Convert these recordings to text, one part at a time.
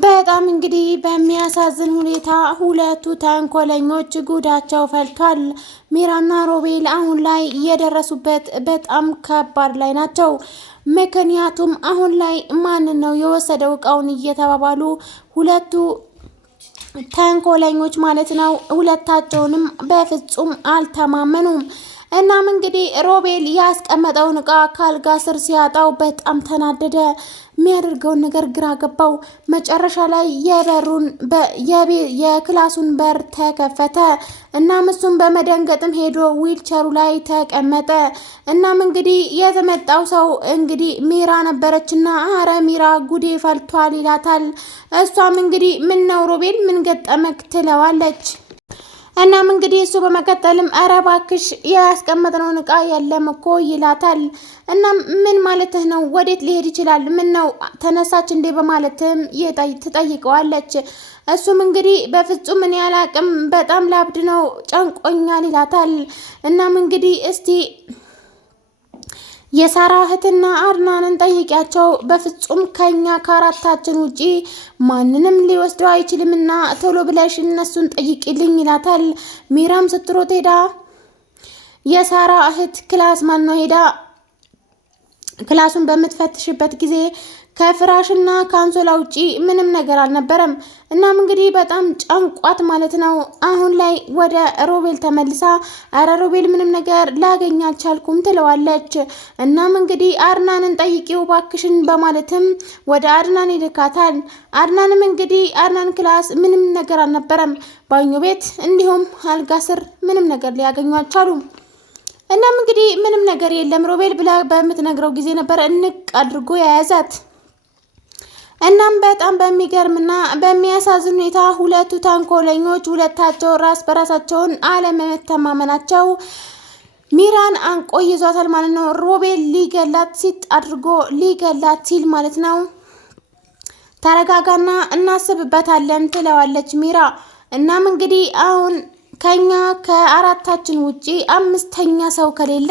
በጣም እንግዲህ በሚያሳዝን ሁኔታ ሁለቱ ተንኮለኞች ጉዳቸው ፈልቷል። ሚራና ሮቤል አሁን ላይ የደረሱበት በጣም ከባድ ላይ ናቸው። ምክንያቱም አሁን ላይ ማንን ነው የወሰደው እቃውን እየተባባሉ ሁለቱ ተንኮለኞች ማለት ነው ሁለታቸውንም በፍጹም አልተማመኑም። እናም እንግዲህ ሮቤል ያስቀመጠውን እቃ ካልጋ ስር ሲያጣው በጣም ተናደደ። የሚያደርገውን ነገር ግራ ገባው። መጨረሻ ላይ የክላሱን በር ተከፈተ። እናም እሱም በመደንገጥም ሄዶ ዊልቸሩ ላይ ተቀመጠ። እናም እንግዲህ የተመጣው ሰው እንግዲህ ሚራ ነበረችና አረ ሚራ ጉዴ ፈልቷል ይላታል። እሷም እንግዲህ ምን ነው ሮቤል ምን ገጠመክ ትለዋለች። እናም እንግዲህ እሱ በመቀጠልም አረ እባክሽ ያስቀመጥነውን እቃ የለም እኮ ይላታል። እናም ምን ማለትህ ነው? ወዴት ሊሄድ ይችላል? ምን ነው ተነሳች እንዴ? በማለትም ትጠይቀዋለች። እሱም እንግዲህ በፍጹም እኔ አላቅም በጣም ላብድ ነው ጨንቆኛል ይላታል። እናም እንግዲህ እስቲ የሳራ እህትና አድናንን ጠይቂያቸው በፍጹም ከኛ ከአራታችን ውጪ ማንንም ሊወስደው አይችልምና ቶሎ ብለሽ እነሱን ጠይቂልኝ ይላታል። ሚራም ስትሮጥ ሄዳ የሳራ እህት ክላስ ማነው ሄዳ ክላሱን በምትፈትሽበት ጊዜ ከፍራሽና ከአንሶላ ውጪ ምንም ነገር አልነበረም። እናም እንግዲህ በጣም ጨንቋት ማለት ነው። አሁን ላይ ወደ ሮቤል ተመልሳ አረ ሮቤል ምንም ነገር ላገኝ አልቻልኩም ትለዋለች። እናም እንግዲህ አድናንን ጠይቂው ባክሽን በማለትም ወደ አድናን ይልካታል። አድናንም እንግዲህ አድናን ክላስ ምንም ነገር አልነበረም። ባኞ ቤት እንዲሁም አልጋ ስር ምንም ነገር ሊያገኙ አልቻሉም። እናም እንግዲህ ምንም ነገር የለም ሮቤል ብላ በምትነግረው ጊዜ ነበር እንቅ አድርጎ የያዛት። እናም በጣም በሚገርምና በሚያሳዝን ሁኔታ ሁለቱ ተንኮለኞች ሁለታቸው ራስ በራሳቸውን አለመተማመናቸው ሚራን አንቆ ይዟታል ማለት ነው። ሮቤል ሊገላት ሲጥ አድርጎ ሊገላት ሲል ማለት ነው። ተረጋጋና እናስብበታለን ትለዋለች ሚራ። እናም እንግዲህ አሁን ከኛ ከአራታችን ውጪ አምስተኛ ሰው ከሌለ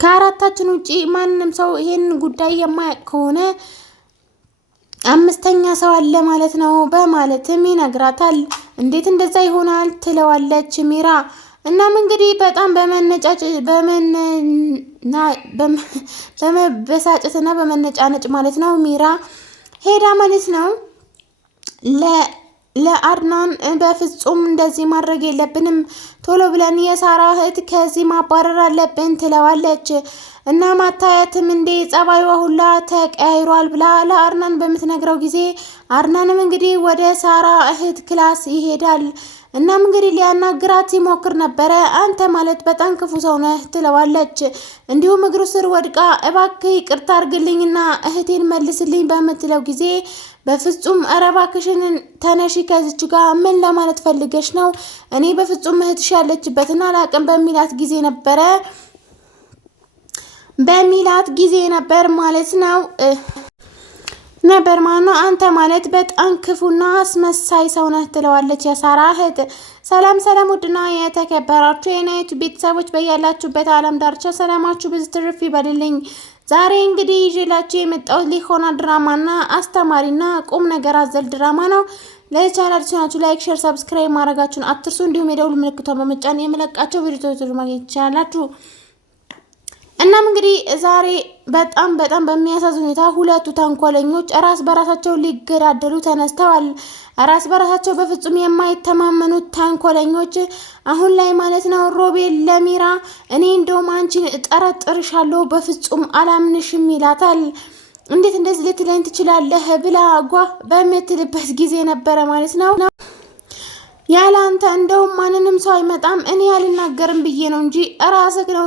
ከአራታችን ውጪ ማንም ሰው ይሄን ጉዳይ የማያውቅ ከሆነ አምስተኛ ሰው አለ ማለት ነው በማለትም ይነግራታል። እንዴት እንደዛ ይሆናል ትለዋለች ሚራ። እናም እንግዲህ በጣም በመበሳጨትና በመነጫነጭ ማለት ነው ሚራ ሄዳ ማለት ነው ለአድናን በፍጹም እንደዚህ ማድረግ የለብንም ቶሎ ብለን የሳራ እህት ከዚህ ማባረር አለብን ትለዋለች። እና ማታየትም እንዴ ጸባዩዋ ሁላ ተቀያይሯል ብላ ለአድናን በምትነግረው ጊዜ አድናንም እንግዲህ ወደ ሳራ እህት ክላስ ይሄዳል። እናም እንግዲህ ሊያናግራት ሲሞክር ነበረ። አንተ ማለት በጣም ክፉ ሰው ነህ ትለዋለች። እንዲሁም እግሩ ስር ወድቃ እባክህ ይቅርታ አድርግልኝና እህቴን መልስልኝ በምትለው ጊዜ በፍጹም ኧረ እባክሽን ተነሺ ከዚች ጋር ምን ለማለት ፈልገሽ ነው? እኔ በፍጹም እህትሽ ያለችበትን አላቅም በሚላት ጊዜ ነበር ማለት ነው አንተ ማለት በጣም ክፉና አስመሳይ ሰው ነህ ትለዋለች የሳራ እህት። ሰላም ሰላም ውድና የተከበራችሁ የናይቱ ቤተሰቦች በያላችሁበት ዓለም ዳርቻ ሰላማችሁ ብዙ ትርፍ ይበልልኝ። ዛሬ እንግዲህ ይዤላችሁ የመጣሁት ሊሆና ድራማና አስተማሪና ቁም ነገር አዘል ድራማ ነው። ለቻናላችሁ ላይክ፣ ሼር፣ ሰብስክራይብ ማድረጋችሁን አትርሱ። እንዲሁም የደውል ምልክቷን በመጫን የመለቃቸው ቪዲዮዎች ማግኘት ትችላላችሁ። እናም እንግዲህ ዛሬ በጣም በሚያሳዝን ሁኔታ ሁለቱ ተንኮለኞች ራስ በራሳቸው ሊገዳደሉ ተነስተዋል። ራስ በራሳቸው በፍጹም የማይተማመኑት ተንኮለኞች አሁን ላይ ማለት ነው ሮቤል ለሚራ እኔ እንደውም አንቺን እጠረጥርሻለሁ በፍጹም አላምንሽም ይላታል። እንዴት እንደዚህ ልትለኝ ትችላለህ ብላ በምትልበት ጊዜ ነበረ ማለት ነው ያለ አንተ እንደውም ማንንም ሰው አይመጣም እኔ ያልናገርም ብዬ ነው እንጂ ራስህ ነው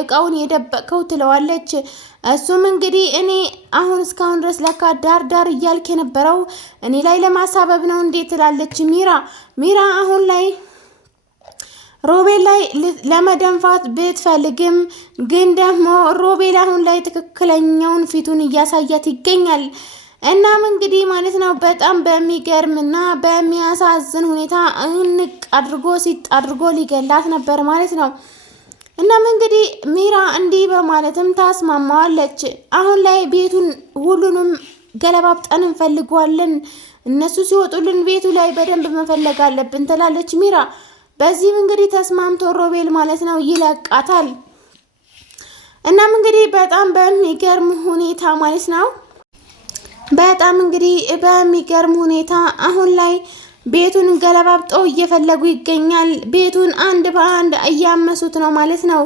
እቃውን የደበቀው ትለዋለች። እሱም እንግዲህ እኔ አሁን እስካሁን ድረስ ለካ ዳር እያልክ የነበረው እኔ ላይ ለማሳበብ ነው እንዴት ትላለች ሚራ አሁን ላይ ሮቤል ላይ ለመደንፋት ብትፈልግም ግን ደግሞ ሮቤል አሁን ላይ ትክክለኛውን ፊቱን እያሳያት ይገኛል። እናም እንግዲህ ማለት ነው በጣም በሚገርምና በሚያሳዝን ሁኔታ እንቅ አድርጎ ሲጥ አድርጎ ሊገላት ነበር ማለት ነው። እናም እንግዲህ ሚራ እንዲህ በማለትም ታስማማዋለች። አሁን ላይ ቤቱን ሁሉንም ገለባብጠን እንፈልገዋለን። እነሱ ሲወጡልን ቤቱ ላይ በደንብ መፈለግ አለብን ትላለች ሚራ። በዚህም እንግዲህ ተስማምቶ ሮቤል ማለት ነው ይለቃታል። እናም እንግዲህ በጣም በሚገርም ሁኔታ ማለት ነው በሚገርም ሁኔታ አሁን ላይ ቤቱን ገለባብጠው እየፈለጉ ይገኛል። ቤቱን አንድ በአንድ እያመሱት ነው ማለት ነው።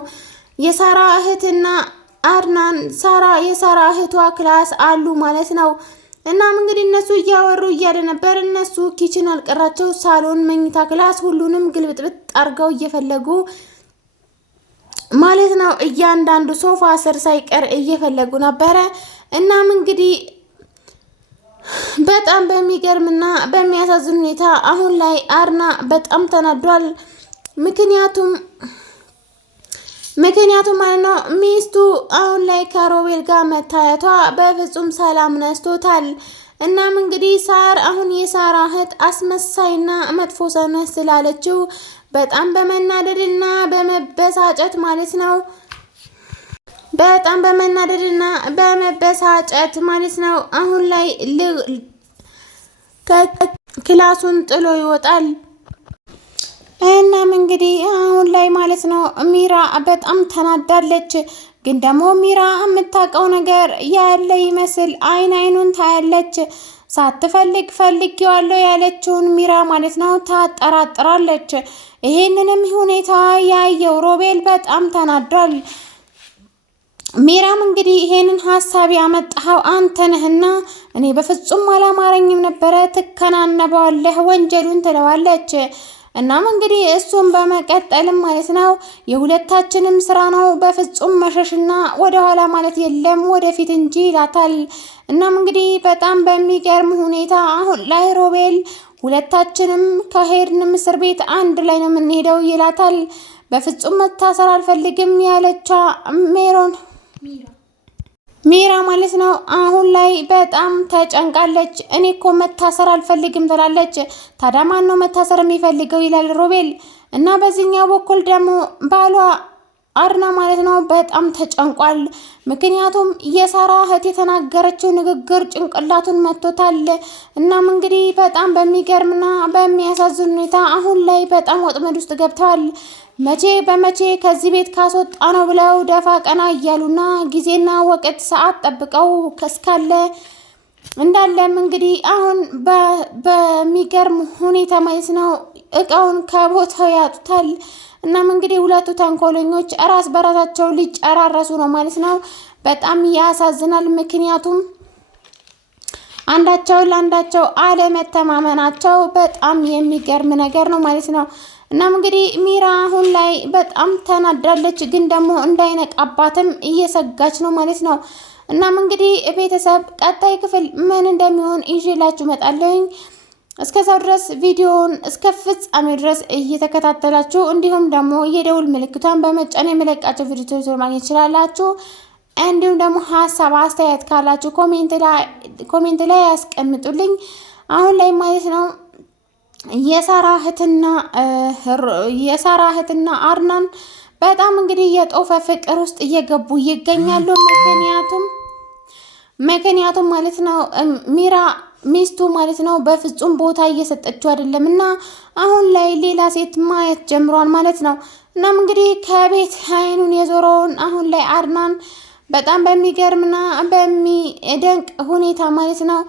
የሳራ እህትና አድናን የሳራ እህቷ ክላስ አሉ ማለት ነው። እናም እንግዲህ እነሱ እያወሩ እያለ ነበር። እነሱ ኪችን አልቀራቸው፣ ሳሎን፣ መኝታ ክላስ ሁሉንም ግልብጥብጥ አርገው እየፈለጉ ማለት ነው። እያንዳንዱ ሶፋ ስር ሳይቀር እየፈለጉ ነበረ። እናም እንግዲህ በጣም በሚገርምና በሚያሳዝን ሁኔታ አሁን ላይ አድና በጣም ተናዷል። ምክንያቱም ማለት ነው ሚስቱ አሁን ላይ ከሮቤል ጋር መታየቷ በፍጹም ሰላም ነስቶታል። እናም እንግዲህ አሁን የሳራ እህት አስመሳይና መጥፎ ሰው ነህ ስላለችው በጣም በመናደድና በመበሳጨት ማለት ነው አሁን ላይ ክላሱን ጥሎ ይወጣል። እናም እንግዲህ አሁን ላይ ማለት ነው ሚራ በጣም ተናዳለች። ግን ደግሞ ሚራ የምታውቀው ነገር ያለ ይመስል አይኑን ታያለች። ሳትፈልግ ፈልጌዋለሁ ያለችውን ሚራ ማለት ነው ታጠራጥራለች። ይሄንንም ሁኔታ ያየው ሮቤል በጣም ተናዷል። ሚራም እንግዲህ ይሄንን ሀሳብ ያመጣኸው አንተ ነህና እኔ በፍጹም አላማረኝም ነበረ፣ ትከናነበዋለህ ወንጀሉን ትለዋለች። እናም እንግዲህ እሱም በመቀጠልም ማለት ነው የሁለታችንም ስራ ነው፣ በፍጹም መሸሽና ወደኋላ ማለት የለም ወደፊት እንጂ ይላታል። እናም እንግዲህ በጣም በሚገርም ሁኔታ አሁን ላይ ሮቤል ሁለታችንም ከሄድንም እስር ቤት አንድ ላይ ነው የምንሄደው ይላታል። በፍጹም መታሰር አልፈልግም ያለቻ ሚራ ማለት ነው አሁን ላይ በጣም ተጨንቃለች። እኔ እኮ መታሰር አልፈልግም ትላለች። ታዲያ ማን ነው መታሰር የሚፈልገው ይላል ሮቤል። እና በዚህኛው በኩል ደግሞ ባሏ አድና ማለት ነው በጣም ተጨንቋል። ምክንያቱም የሳራ እህት የተናገረችው ንግግር ጭንቅላቱን መቶታል። እናም እንግዲህ በጣም በሚገርምና በሚያሳዝን ሁኔታ አሁን ላይ በጣም ወጥመድ ውስጥ ገብተዋል። መቼ በመቼ ከዚህ ቤት ካስወጣ ነው ብለው ደፋ ቀና እያሉና ጊዜና ወቅት ሰዓት ጠብቀው እስካለ እንዳለም እንግዲህ አሁን በሚገርም ሁኔታ ማለት ነው እቃውን ከቦታው ያጡታል። እናም እንግዲህ ሁለቱ ተንኮለኞች ራስ በራሳቸው ሊጨራረሱ ነው ማለት ነው። በጣም ያሳዝናል። ምክንያቱም አንዳቸው ለአንዳቸው አለመተማመናቸው በጣም የሚገርም ነገር ነው ማለት ነው። እናም እንግዲህ ሚራ አሁን ላይ በጣም ተናዳለች፣ ግን ደግሞ እንዳይነቃባትም እየሰጋች ነው ማለት ነው። እናም እንግዲህ ቤተሰብ ቀጣይ ክፍል ምን እንደሚሆን ይዤላችሁ እመጣለሁኝ። እስከዛው ድረስ ቪዲዮውን እስከ ፍጻሜ ድረስ እየተከታተላችሁ እንዲሁም ደግሞ የደውል ምልክቷን በመጫን የመለቃቸው ቪዲዮዎች ማግኘት ይችላላችሁ። እንዲሁም ደግሞ ሀሳብ አስተያየት ካላችሁ ኮሜንት ላይ ያስቀምጡልኝ። አሁን ላይ ማለት ነው የሳራ እህትና አድናን በጣም እንግዲህ የጦፈ ፍቅር ውስጥ እየገቡ ይገኛሉ። ምክንያቱም ማለት ነው ሚራ ሚስቱ ማለት ነው በፍጹም ቦታ እየሰጠችው አይደለም እና አሁን ላይ ሌላ ሴት ማየት ጀምሯል ማለት ነው። እናም እንግዲህ ከቤት አይኑን የዞረውን አሁን ላይ አድናን በጣም በሚገርምና በሚደንቅ ሁኔታ ማለት ነው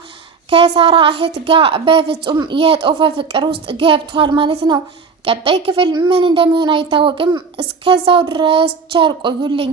ከሳራ እህት ጋር በፍጹም የጦፈ ፍቅር ውስጥ ገብቷል ማለት ነው። ቀጣይ ክፍል ምን እንደሚሆን አይታወቅም። እስከዛው ድረስ ቸር ቆዩልኝ።